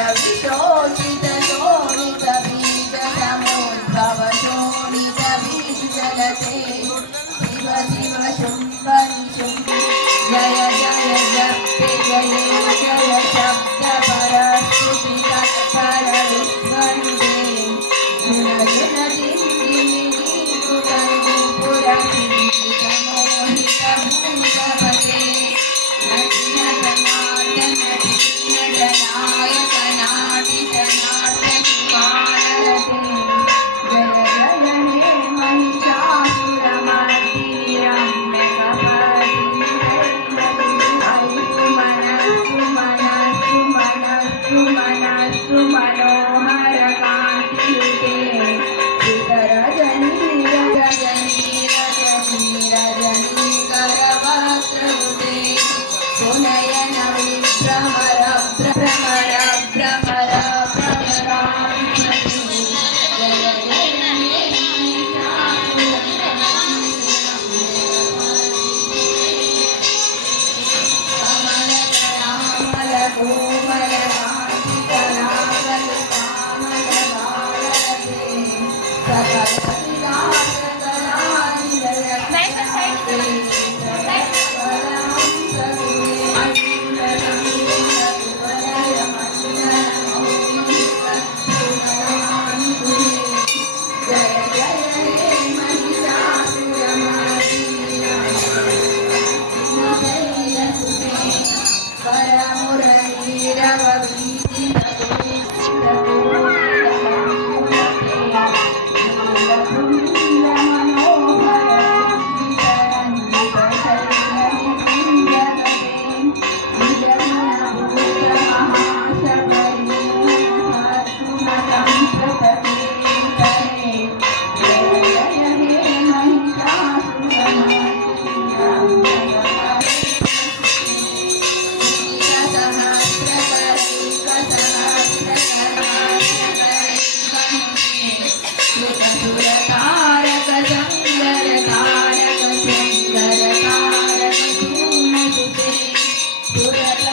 maravilhoso. Gracias.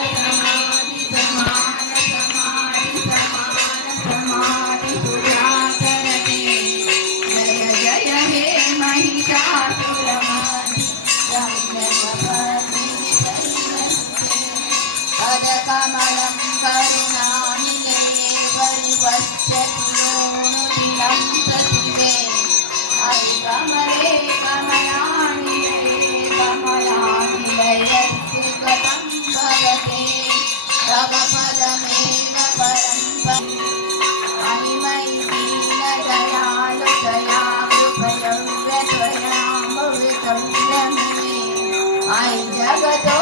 Ay, ya, ya, ya.